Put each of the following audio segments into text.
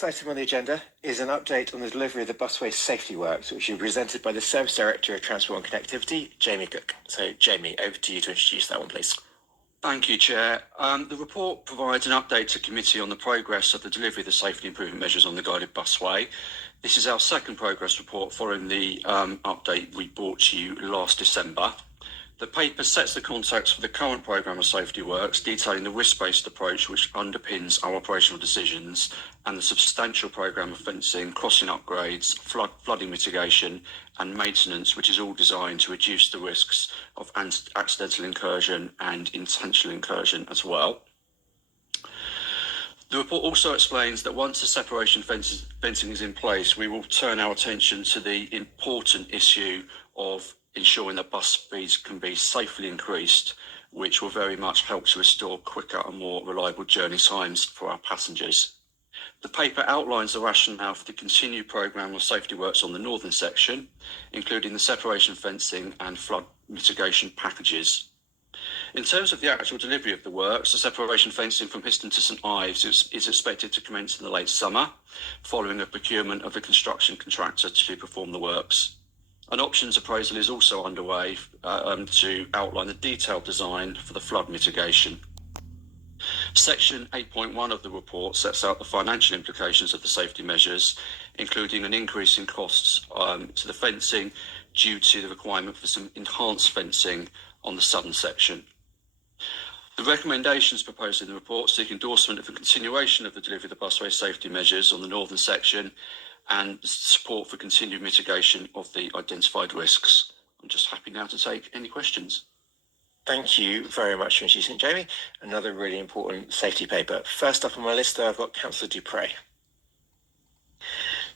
Next item on the agenda is an update on the delivery of the Busway safety works, which will be presented by the Service Director of Transport and Connectivity, Jamie Cook. So, Jamie, over to you to introduce that one, please. Thank you, Chair. The report provides an update to committee on the progress of the delivery of the safety improvement measures on the guided busway. This is our second progress report following the update we brought to you last December. The paper sets the context for the current programme of safety works, detailing the risk-based approach which underpins our operational decisions and the substantial programme of fencing, crossing upgrades, flooding mitigation and maintenance, which is all designed to reduce the risks of accidental incursion and intentional incursion as well. The report also explains that once the separation fencing is in place, we will turn our attention to the important issue of ensuring that bus speeds can be safely increased, which will very much help to restore quicker and more reliable journey times for our passengers. The paper outlines the rationale for the continued programme of safety works on the northern section, including the separation fencing and flood mitigation packages. In terms of the actual delivery of the works, the separation fencing from Histon to St Ives is expected to commence in the late summer, following a procurement of the construction contractor to perform the works. An options appraisal is also underway to outline the detailed design for the flood mitigation. Section 8.1 of the report sets out the financial implications of the safety measures, including an increase in costs to the fencing due to the requirement for some enhanced fencing on the southern section. The recommendations proposed in the report seek endorsement of the continuation of the delivery of the busway safety measures on the northern section and support for continued mitigation of the identified risks. I'm just happy now to take any questions. Thank you very much for introducing Jamie. Another really important safety paper. First up on my list, I've got Councillor Dupre.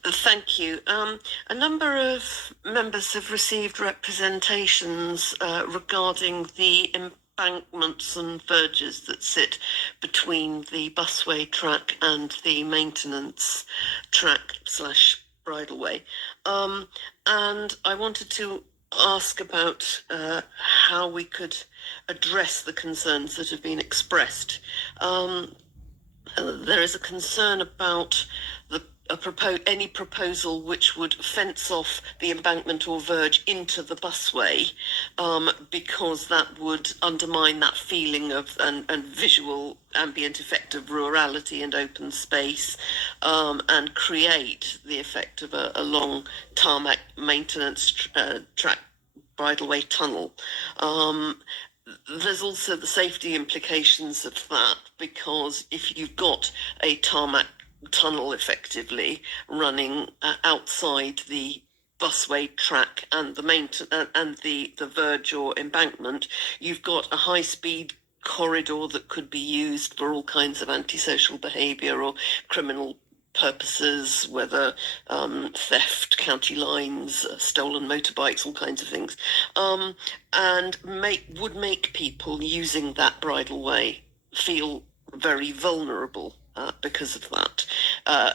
Thank you. A number of members have received representations regarding the embankments and verges that sit between the busway track and the maintenance track / bridleway. And I wanted to ask about how we could address the concerns that have been expressed. There is a concern about any proposal which would fence off the embankment or verge into the busway, because that would undermine that feeling of and visual ambient effect of rurality and open space, and create the effect of a long tarmac maintenance track bridleway tunnel. There's also the safety implications of that, because if you've got a tarmac tunnel effectively running outside the busway track and the verge or embankment, you've got a high-speed corridor that could be used for all kinds of antisocial behaviour or criminal purposes, whether theft, county lines, stolen motorbikes, all kinds of things, and would make people using that bridleway feel very vulnerable because of that,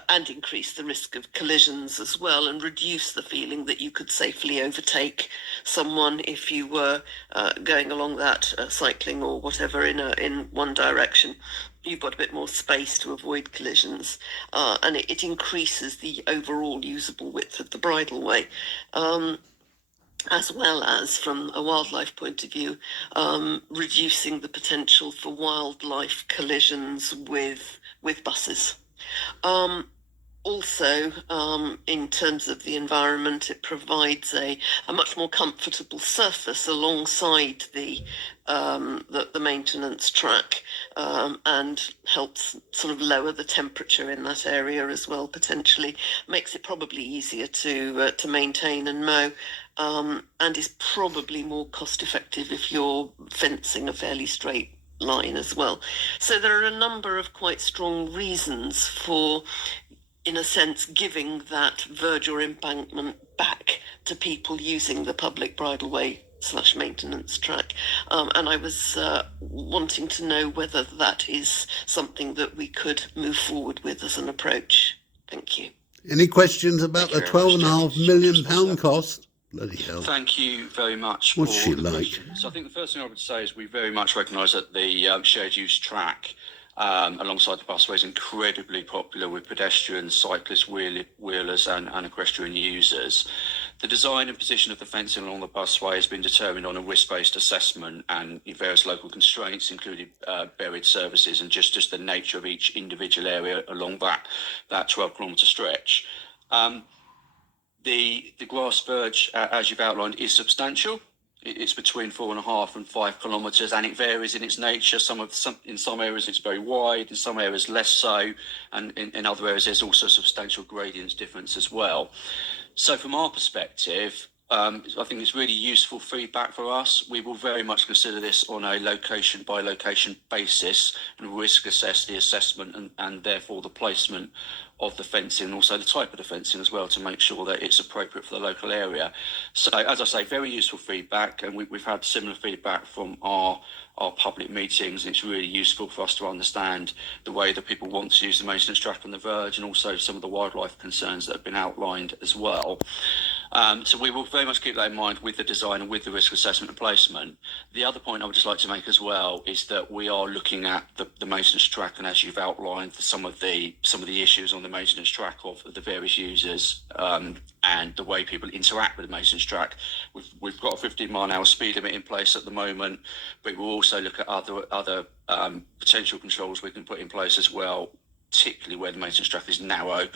and increase the risk of collisions as well, and reduce the feeling that you could safely overtake someone if you were going along that cycling or whatever in one direction. You've got a bit more space to avoid collisions, and it increases the overall usable width of the bridleway. As well as, from a wildlife point of view, reducing the potential for wildlife collisions with buses. Also, in terms of the environment, it provides a much more comfortable surface alongside the maintenance track, and helps sort of lower the temperature in that area as well, potentially. Makes it probably easier to maintain and mow, and is probably more cost effective if you're fencing a fairly straight line as well. So there are a number of quite strong reasons for, in a sense, giving that verge or embankment back to people using the public bridleway / maintenance track. And I was wanting to know whether that is something that we could move forward with as an approach. Thank you. Any questions about the £12.5 million cost? Bloody hell. Thank you very much. What's for she the like? question. So I think the first thing I would say is we very much recognise that the shared use track alongside the busway is incredibly popular with pedestrians, cyclists, wheelers and equestrian users. The design and position of the fencing along the busway has been determined on a risk-based assessment and various local constraints, including buried services and just the nature of each individual area along that 12-kilometre stretch. The grass verge, as you've outlined, is substantial. It's between 4.5 and 5 kilometres, and it varies in its nature. In some areas it's very wide, in some areas less so, and in other areas there's also substantial gradients difference as well. So from our perspective, I think it's really useful feedback for us. We will very much consider this on a location by location basis and risk assess the assessment and therefore the placement of the fencing and also the type of the fencing as well to make sure that it's appropriate for the local area. So as I say, very useful feedback, and we've had similar feedback from our public meetings. It's really useful for us to understand the way that people want to use the maintenance track on the verge and also some of the wildlife concerns that have been outlined as well. So we will very much keep that in mind with the design and with the risk assessment and placement. The other point I would just like to make as well is that we are looking at the maintenance track, and as you've outlined, some of the issues on the maintenance track of the various users and the way people interact with the maintenance track. We've got a 15-mile-an-hour speed limit in place at the moment, but we'll also look at other potential controls we can put in place as well, particularly where the maintenance track is narrow.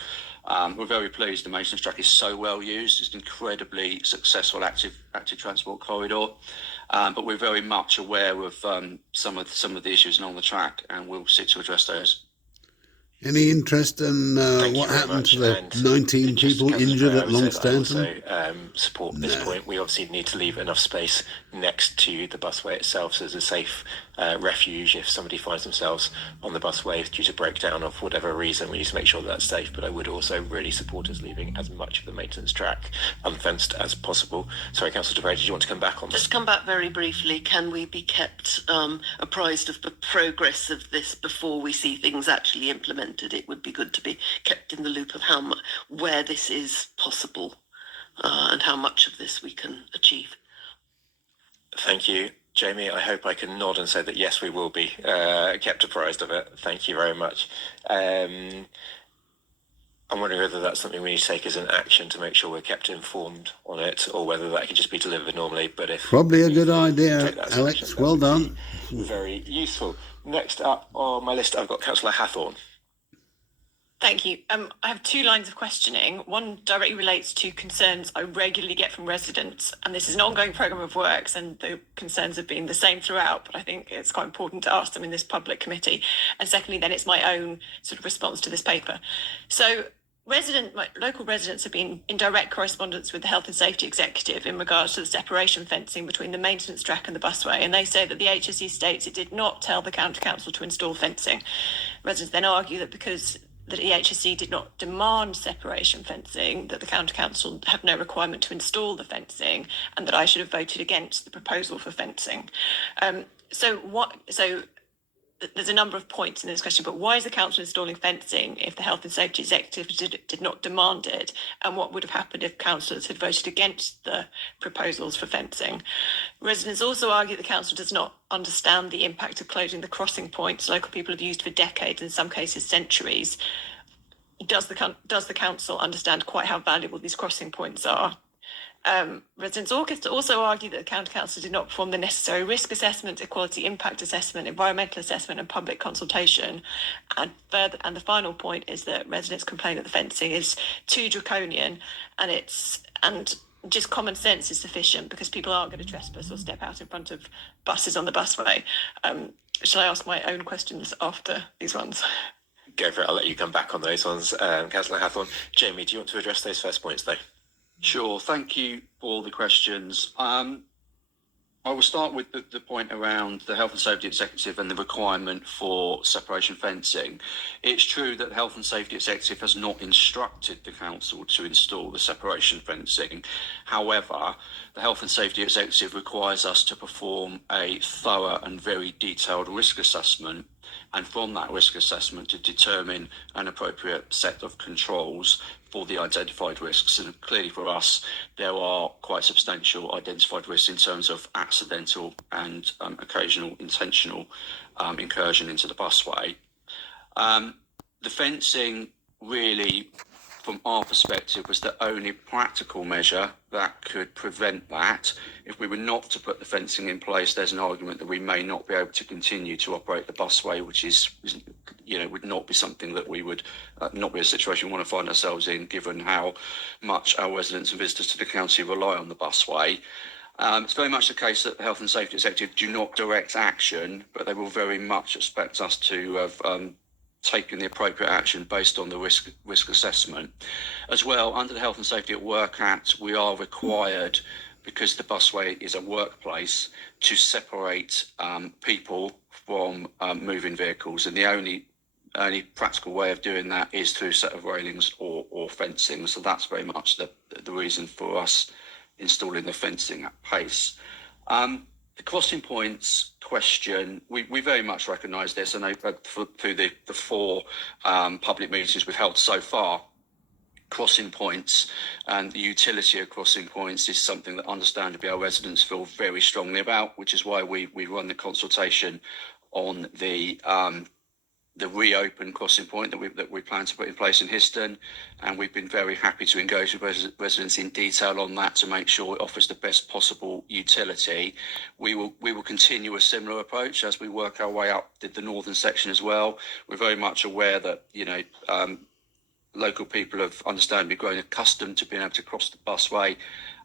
We're very pleased the maintenance track is so well used. It's an incredibly successful active transport corridor, but we're very much aware of some of the issues along the track, and we'll seek to address those. Any interest in what happened to the 19 people injured at Longstanton? Support this point. We obviously need to leave enough space next to the busway itself so there's a safe refuge if somebody finds themselves on the busway due to breakdown of whatever reason. We need to make sure that's safe, but I would also really support us leaving as much of the maintenance track unfenced as possible. Sorry, Councillor DeVere, did you want to come back on that? Just come back very briefly. Can we be kept apprised of the progress of this before we see things actually implemented? It would be good to be kept in the loop of where this is possible and how much of this we can achieve. Thank you. Jamie, I hope I can nod and say that yes, we will be kept apprised of it. Thank you very much. I'm wondering whether that's something we need to take as an action to make sure we're kept informed on it, or whether that can just be delivered normally. But if probably a good idea, Alex. Action, well done. Very useful. Next up on my list, I've got Councillor Hathorn. Thank you. I have two lines of questioning. One directly relates to concerns I regularly get from residents, and this is an ongoing programme of works, and the concerns have been the same throughout, but I think it's quite important to ask them in this public committee. And secondly, then it's my own sort of response to this paper. So local residents have been in direct correspondence with the Health and Safety Executive in regards to the separation fencing between the maintenance track and the busway, and they say that the HSE states it did not tell the County Council to install fencing. Residents then argue that because the HSE did not demand separation fencing, that the County Council have no requirement to install the fencing, and that I should have voted against the proposal for fencing. So there's a number of points in this question, but why is the council installing fencing if the Health and Safety Executive did not demand it? And what would have happened if councillors had voted against the proposals for fencing? Residents also argue the council does not understand the impact of closing the crossing points local people have used for decades, in some cases centuries. Does the council understand quite how valuable these crossing points are? Residents also argue that the County Council did not perform the necessary risk assessment, equality impact assessment, environmental assessment and public consultation. And the final point is that residents complain that the fencing is too draconian, and just common sense is sufficient because people aren't going to trespass or step out in front of buses on the busway. Shall I ask my own questions after these ones? Go for it. I'll let you come back on those ones. Councillor Hathorn. Jamie, do you want to address those first points though? Sure. Thank you for all the questions. I will start with the point around the Health and Safety Executive and the requirement for separation fencing. It's true that the Health and Safety Executive has not instructed the council to install the separation fencing. However, the Health and Safety Executive requires us to perform a thorough and very detailed risk assessment, and from that risk assessment to determine an appropriate set of controls for the identified risks. And clearly for us, there are quite substantial identified risks in terms of accidental and occasional intentional incursion into the busway. The fencing really, from our perspective, was the only practical measure that could prevent that. If we were not to put the fencing in place, there's an argument that we may not be able to continue to operate the busway, which is would not be something that we would not be a situation we want to find ourselves in, given how much our residents and visitors to the county rely on the busway. It's very much the case that the Health and Safety Executive do not direct action, but they will very much expect us to have taken the appropriate action based on the risk assessment. As well, under the Health and Safety at Work Act, we are required, because the busway is a workplace, to separate people from moving vehicles, and the only practical way of doing that is through a set of railings or fencing. So that's very much the reason for us installing the fencing at pace. The crossing points question, we very much recognise this, and through the 4 public meetings we've held so far, crossing points and the utility of crossing points is something that understandably our residents feel very strongly about, which is why we run the consultation on the reopened crossing point that we plan to put in place in Histon, and we've been very happy to engage with residents in detail on that to make sure it offers the best possible utility. We will continue a similar approach as we work our way up the northern section as well. We're very much aware that local people have understandably grown accustomed to being able to cross the busway,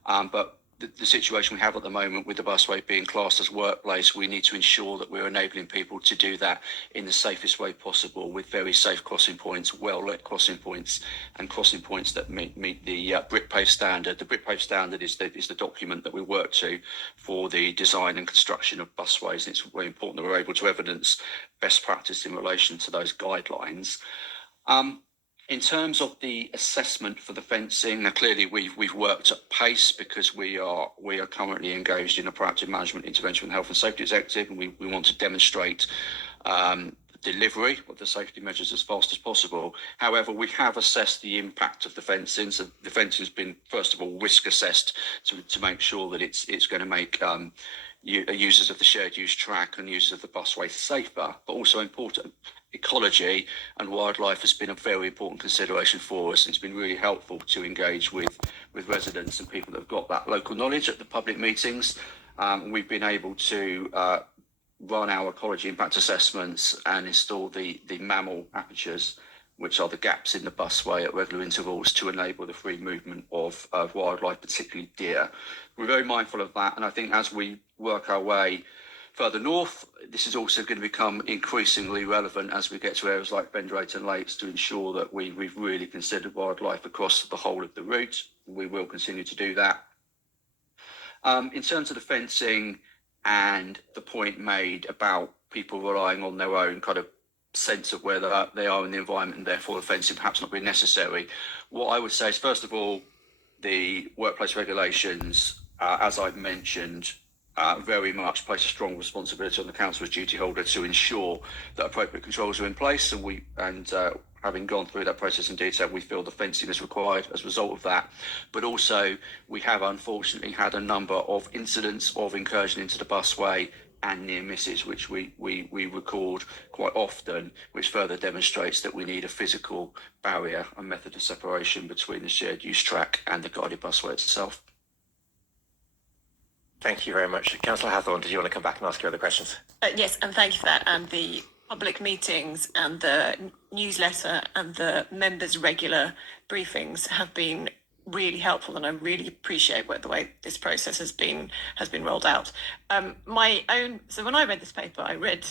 but the situation we have at the moment with the busway being classed as workplace, we need to ensure that we're enabling people to do that in the safest way possible, with very safe crossing points, well-lit crossing points, and crossing points that meet the BritPave standard. The BritPave standard is the document that we work to for the design and construction of busways, and it's very important that we're able to evidence best practice in relation to those guidelines. In terms of the assessment for the fencing, now clearly we've worked at pace because we are currently engaged in a proactive management intervention with the Health and Safety Executive, and we want to demonstrate delivery of the safety measures as fast as possible. However, we have assessed the impact of the fencing. So the fencing has been, first of all, risk assessed to make sure that it's going to make users of the shared use track and users of the busway safer, but also important. Ecology and wildlife has been a very important consideration for us, and it's been really helpful to engage with residents and people that have got that local knowledge at the public meetings. We've been able to run our ecology impact assessments and install the mammal apertures, which are the gaps in the busway at regular intervals to enable the free movement of wildlife, particularly deer. We're very mindful of that, and I think as we work our way further north, this is also going to become increasingly relevant as we get to areas like Ben Drayton Lakes, to ensure that we've really considered wildlife across the whole of the route. We will continue to do that. In terms of the fencing and the point made about people relying on their own kind of sense of where they are in the environment and therefore the fencing perhaps not being necessary, what I would say is, first of all, the workplace regulations, as I've mentioned, very much place a strong responsibility on the council as duty holder to ensure that appropriate controls are in place, and having gone through that process in detail, we feel the fencing is required as a result of that. But also, we have unfortunately had a number of incidents of incursion into the busway and near misses, which we record quite often, which further demonstrates that we need a physical barrier and method of separation between the shared use track and the guided busway itself. Thank you very much. Councillor Hathorn, did you want to come back and ask your other questions? Yes, and thank you for that. And the public meetings and the newsletter and the members' regular briefings have been really helpful, and I really appreciate the way this process has been rolled out. So when I read this paper, I read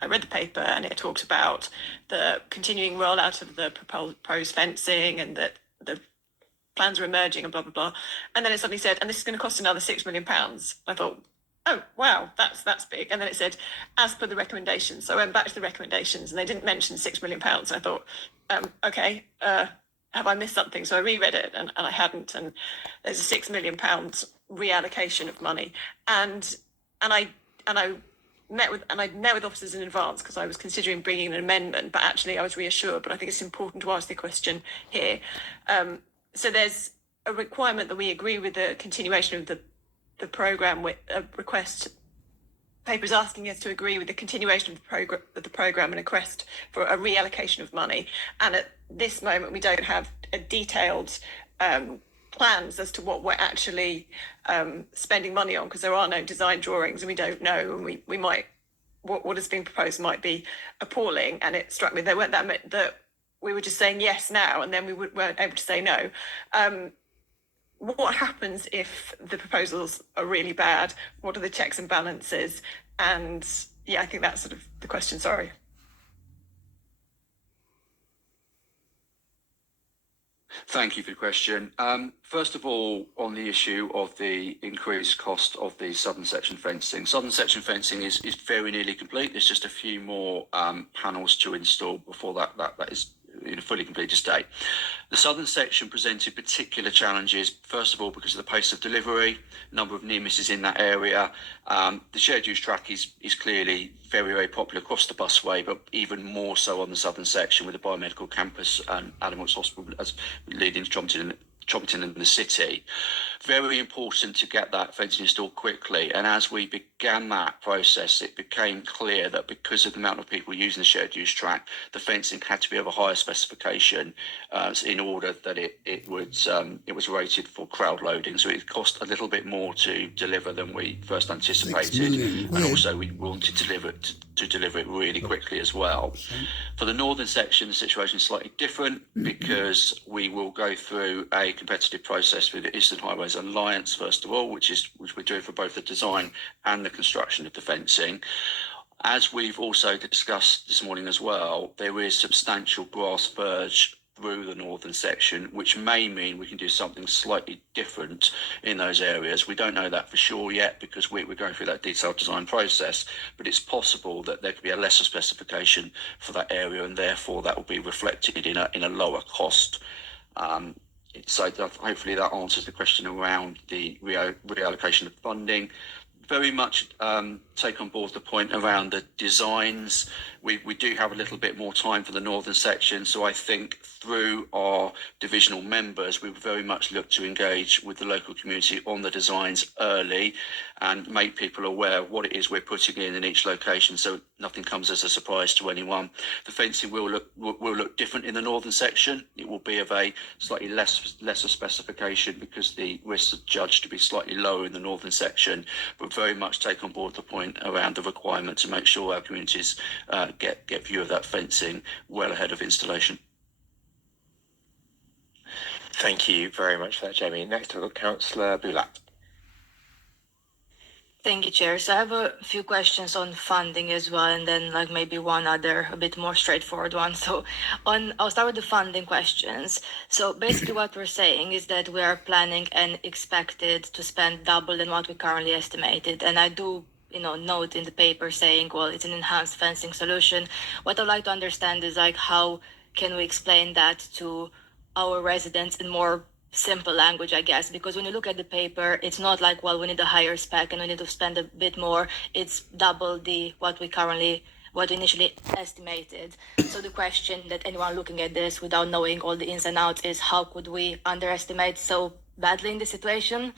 the paper, and it talked about the continuing rollout of the proposed fencing, and that the plans are emerging and blah, blah, blah. And then it suddenly said, and this is going to cost another £6 million. I thought, oh, wow, that's big. And then it said, as per the recommendations. So I went back to the recommendations, and they didn't mention £6 million. And I thought, okay, have I missed something? So I reread it, and I hadn't. And there's a £6 million reallocation of money. And I met with officers in advance because I was considering bringing an amendment, but actually I was reassured. But I think it's important to ask the question here. So there's a requirement that we agree with the continuation of the programme with a request paper is asking us to agree with the continuation of the programme and a request for a reallocation of money. And at this moment, we don't have a detailed plans as to what we're actually spending money on, because there are no design drawings and we don't know, and we might, what has been proposed might be appalling. And it struck me there weren't that we were just saying yes now and then we weren't able to say no. What happens if the proposals are really bad? What are the checks and balances? And yeah, I think that's sort of the question. Sorry. Thank you for the question. First of all, on the issue of the increased cost of the southern section fencing. Southern section fencing is very nearly complete. There's just a few more panels to install before that is in a fully completed state. The southern section presented particular challenges, first of all, because of the pace of delivery, number of near misses in that area. The shared use track is clearly very, very popular across the busway, but even more so on the southern section with the biomedical campus and Adam's Hospital as leading to Chompington in the city. Very important to get that fencing installed quickly. And as we began that process, it became clear that because of the amount of people using the shared use track, the fencing had to be of a higher specification in order that it was rated for crowd loading. So it cost a little bit more to deliver than we first anticipated. And also we wanted to deliver it really quickly as well. For the northern section, the situation is slightly different because we will go through a competitive process with the Eastern Highways Alliance, first of all, which we're doing for both the design and the construction of the fencing. As we've also discussed this morning as well, there is substantial grass verge through the northern section, which may mean we can do something slightly different in those areas. We don't know that for sure yet because we're going through that detailed design process, but it's possible that there could be a lesser specification for that area and therefore that will be reflected in a lower cost. So hopefully that answers the question around the reallocation of funding. Very much take on board the point around the designs. We do have a little bit more time for the northern section, so I think through our divisional members, we very much look to engage with the local community on the designs early and make people aware of what it is we're putting in each location, so nothing comes as a surprise to anyone. The fencing will look different in the northern section. It will be of a slightly lesser specification because the risks are judged to be slightly lower in the northern section, but very much take on board the point around the requirement to make sure our communities get view of that fencing well ahead of installation. Thank you very much for that, Jamie. Next, we've got Councillor Boulat. Thank you, Chair. So I have a few questions on funding as well, and then like maybe one other a bit more straightforward one. So I'll start with the funding questions. So basically what we're saying is that we are planning and expected to spend double than what we currently estimated. And I do note in the paper saying, well, it's an enhanced fencing solution. What I'd like to understand is like, how can we explain that to our residents in more simple language, I guess, because when you look at the paper, it's not like, well, we need a higher spec and we need to spend a bit more. It's double what we initially estimated. So the question that anyone looking at this without knowing all the ins and outs is, how could we underestimate so badly in this situation?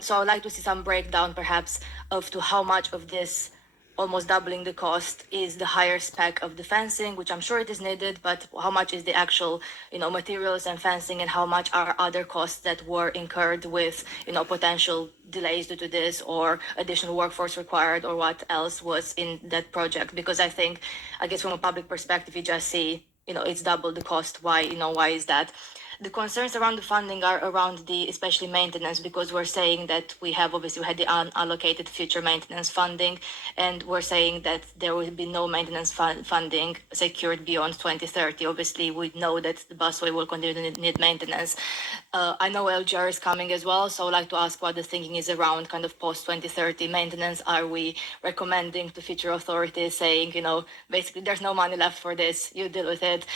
So I would like to see some breakdown perhaps of to how much of this almost doubling the cost is the higher spec of the fencing, which I'm sure it is needed, but how much is the actual, materials and fencing, and how much are other costs that were incurred with, potential delays due to this or additional workforce required, or what else was in that project? Because I guess from a public perspective, you just see, it's double the cost. Why is that? The concerns around the funding are around the especially maintenance, because we're saying that we had the unallocated future maintenance funding, and we're saying that there will be no maintenance funding secured beyond 2030. Obviously, we know that the busway will continue to need maintenance. I know LGR is coming as well, so I'd like to ask what the thinking is around kind of post-2030 maintenance. Are we recommending to future authorities saying, basically there's no money left for this, you deal with it,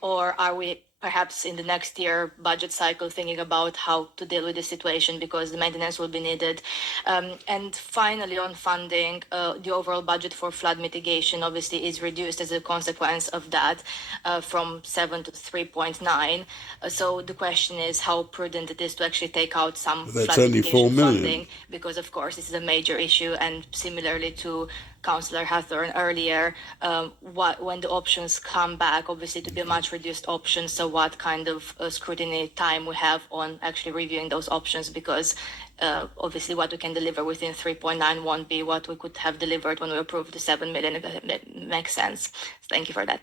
or are we perhaps in the next year budget cycle thinking about how to deal with the situation because the maintenance will be needed. And finally, on funding, the overall budget for flood mitigation obviously is reduced as a consequence of that from 7 to 3.9. So the question is how prudent it is to actually take out some But that's flood only mitigation 4 million. funding, because of course this is a major issue, and similarly to Councillor Hathorn earlier, when the options come back, obviously to be a much reduced option. So what kind of scrutiny time we have on actually reviewing those options, because obviously what we can deliver within 3.9 won't be what we could have delivered when we approved the 7 million, if that makes sense. Thank you for that.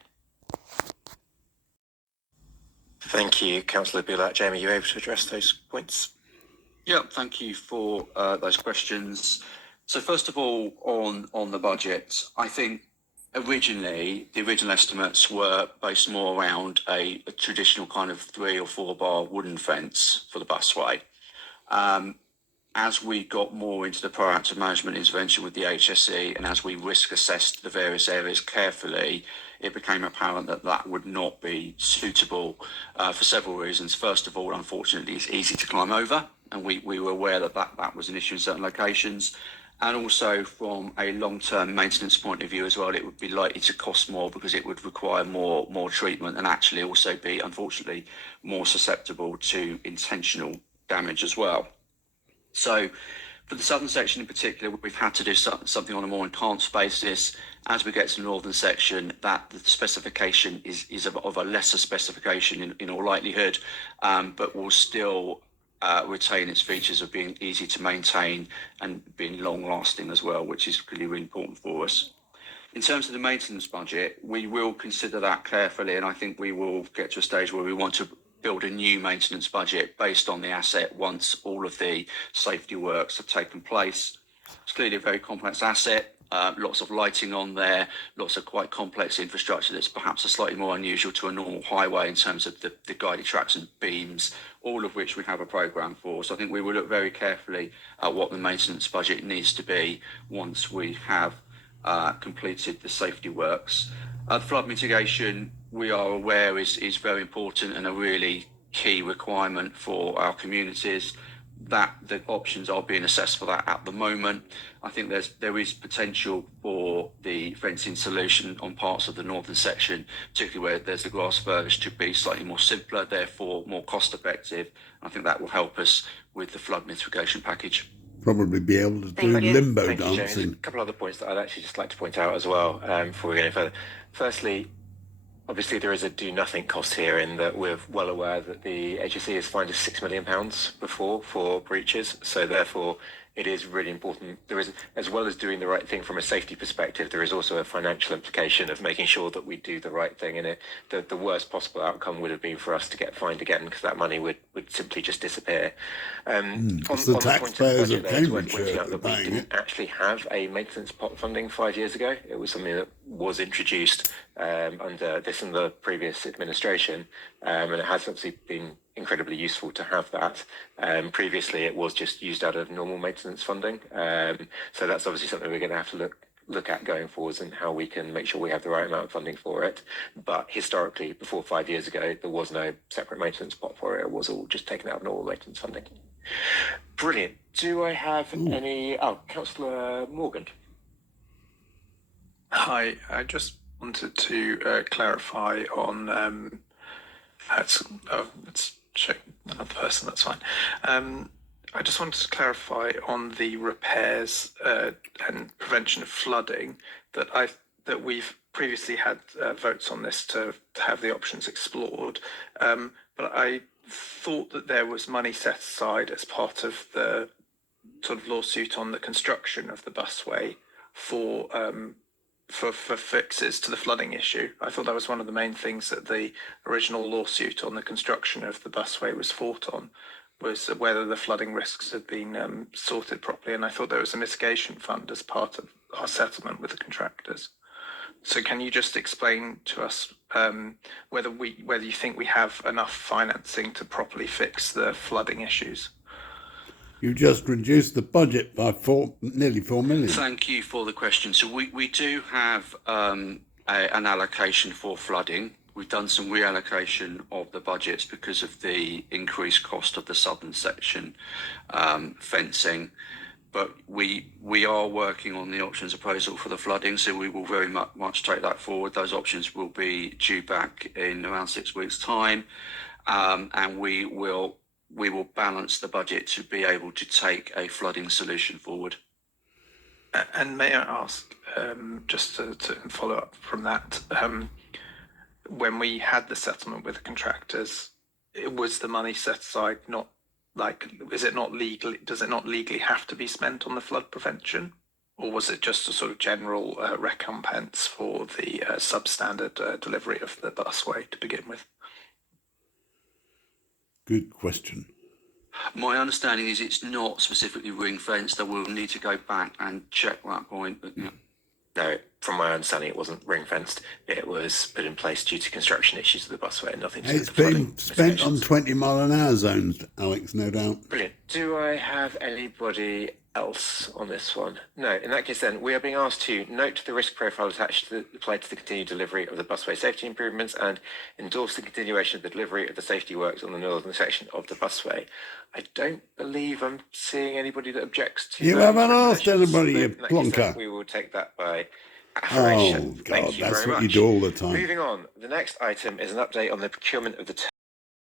Thank you, Councillor Bulat. Jamie, are you able to address those points? Yeah, thank you for those questions. So first of all, on the budget, I think originally the original estimates were based more around a traditional kind of 3 or 4 bar wooden fence for the busway. As we got more into the proactive management intervention with the HSE, and as we risk assessed the various areas carefully, it became apparent that that would not be suitable for several reasons. First of all, unfortunately, it's easy to climb over, and we were aware that was an issue in certain locations. And also from a long-term maintenance point of view as well, it would be likely to cost more because it would require more treatment, and actually also be, unfortunately, more susceptible to intentional damage as well. So for the southern section in particular, we've had to do something on a more enhanced basis. As we get to the northern section, that the specification is of a lesser specification in all likelihood, but will still retain its features of being easy to maintain and being long lasting as well, which is really important for us. In terms of the maintenance budget, we will consider that carefully, and I think we will get to a stage where we want to build a new maintenance budget based on the asset once all of the safety works have taken place. It's clearly a very complex asset, lots of lighting on there, lots of quite complex infrastructure that's perhaps a slightly more unusual to a normal highway in terms of the guided tracks and beams, all of which we have a programme for. So I think we will look very carefully at what the maintenance budget needs to be once we have completed the safety works. Flood mitigation, we are aware, is very important and a really key requirement for our communities. That the options are being assessed for that at the moment. I think there is potential for the fencing solution on parts of the northern section, particularly where there's the grass verge, to be slightly more simpler, therefore more cost effective. I think that will help us with the flood mitigation package. Probably be able to do limbo dancing. James. A couple other points that I'd actually just like to point out as well before we go any further. Firstly, obviously there is a do nothing cost here in that we're well aware that the HSE has fined us £6 million before for breaches. So therefore it is really important. There is, as well as doing the right thing from a safety perspective, there is also a financial implication of making sure that we do the right thing. And the worst possible outcome would have been for us to get fined again, because that money would simply just disappear. The taxpayers of Cambridgeshire that we didn't actually have a maintenance pot funding 5 years ago. It was something that was introduced under this and the previous administration, and it has obviously been incredibly useful to have that. Previously, it was just used out of normal maintenance funding, so that's obviously something we're going to have to look at going forwards and how we can make sure we have the right amount of funding for it. But historically, before 5 years ago, there was no separate maintenance pot for it. It was all just taken out of normal maintenance funding. Brilliant. Do I have any? Oh, Councillor Morgan. Hi, I just wanted to clarify on. Let's check another person. That's fine. I just wanted to clarify on the repairs and prevention of flooding that we've previously had votes on this to have the options explored, but I thought that there was money set aside as part of the sort of lawsuit on the construction of the busway for fixes to the flooding issue. I thought that was one of the main things that the original lawsuit on the construction of the busway was fought on, was whether the flooding risks had been sorted properly. And I thought there was a mitigation fund as part of our settlement with the contractors. So can you just explain to us whether you think we have enough financing to properly fix the flooding issues? You just reduced the budget by nearly 4 million. Thank you for the question. So we do have an allocation for flooding we've done some reallocation of the budgets because of the increased cost of the southern section fencing. But we are working on the options proposal for the flooding, so we will very much take that forward. Those options will be due back in around 6 weeks' time, and we will balance the budget to be able to take a flooding solution forward. And may I ask, just to follow up from that, when we had the settlement with the contractors, was the money set aside not? Is it not legal? Does it not legally have to be spent on the flood prevention, or was it just a sort of general recompense for the substandard delivery of the busway to begin with? Good question. My understanding is it's not specifically ring fenced. I will need to go back and check that point. But yeah. No, from my understanding, it wasn't ring fenced. It was put in place due to construction issues of the busway and nothing to do with It's the flooding been spent on investigations. 20-mile-an-hour zones, Alex, no doubt. Brilliant. Do I have anybody else on this one? No. In that case, then we are being asked to note the risk profile attached to applied to the continued delivery of the busway safety improvements and endorse the continuation of the delivery of the safety works on the northern section of the busway. I don't believe I'm seeing anybody that objects to. You those haven't asked recommendations. anybody, So you in that case, then, plonker. we will take that by Oh, affirmation. God, Thank you that's very what much. you do all the time. Moving on, the next item is an update on the procurement of the